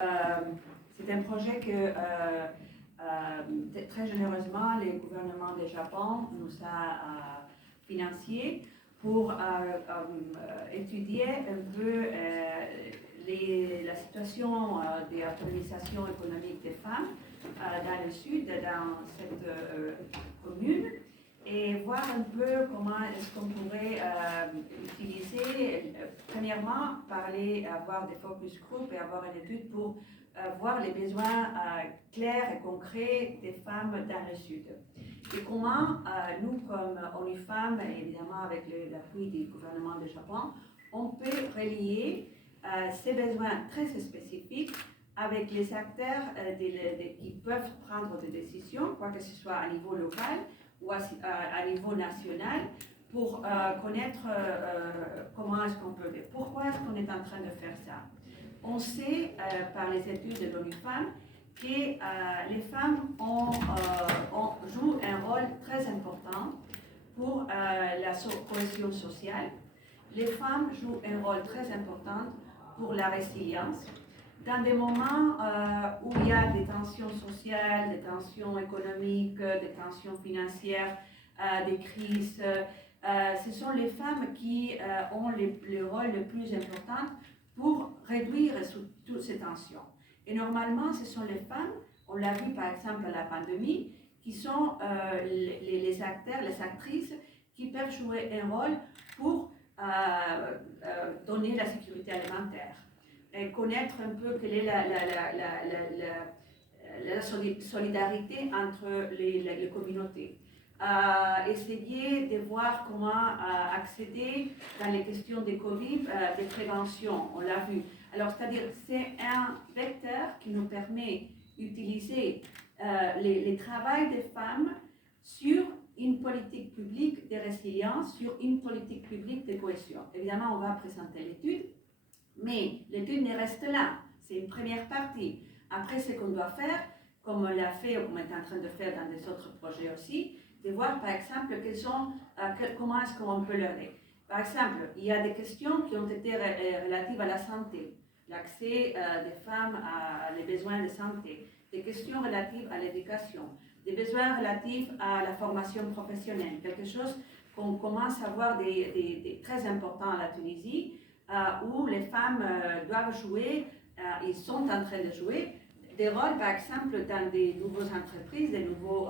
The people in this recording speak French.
C'est un projet que très généreusement le gouvernement du Japon nous a financé pour étudier un peu la situation de l'autonomisation économique des femmes dans le sud, dans cette commune, et voir un peu comment est-ce qu'on pourrait utiliser, premièrement, avoir des focus groups et avoir une étude pour voir les besoins clairs et concrets des femmes dans le Sud. Et comment nous, comme ONU Femmes, évidemment avec l'appui du gouvernement du Japon, on peut relier ces besoins très spécifiques avec les acteurs qui peuvent prendre des décisions, quoi que ce soit à niveau local ou à niveau national, pour connaître comment est-ce qu'on peut, pourquoi est-ce qu'on est en train de faire ça. On sait par les études de l'ONU Femmes que les femmes jouent un rôle très important pour la cohésion sociale. Les femmes jouent un rôle très important pour la résilience. Dans des moments où il y a des tensions sociales, des tensions économiques, des tensions financières, des crises, ce sont les femmes qui ont le rôle le plus important pour réduire toutes ces tensions. Et normalement, ce sont les femmes, on l'a vu par exemple à la pandémie, qui sont les acteurs, les actrices qui peuvent jouer un rôle pour donner la sécurité alimentaire. Et connaître un peu quelle est la solidarité entre les communautés. Essayer de voir comment accéder dans les questions de Covid, de prévention, on l'a vu. Alors, c'est-à-dire, c'est un vecteur qui nous permet d'utiliser le travail des femmes sur une politique publique de résilience, sur une politique publique de cohésion. Évidemment, on va présenter l'étude, mais l'étude ne reste là. C'est une première partie. Après, ce qu'on doit faire, comme on l'a fait, comme on est en train de faire dans des autres projets aussi, de voir par exemple comment est-ce qu'on peut l'aider. Par exemple, il y a des questions qui ont été relatives à la santé, l'accès des femmes à les besoins de santé, des questions relatives à l'éducation, des besoins relatifs à la formation professionnelle, quelque chose qu'on commence à voir des très importants à la Tunisie, où les femmes doivent jouer, ils sont en train de jouer des rôles, par exemple, dans des nouvelles entreprises, des nouveaux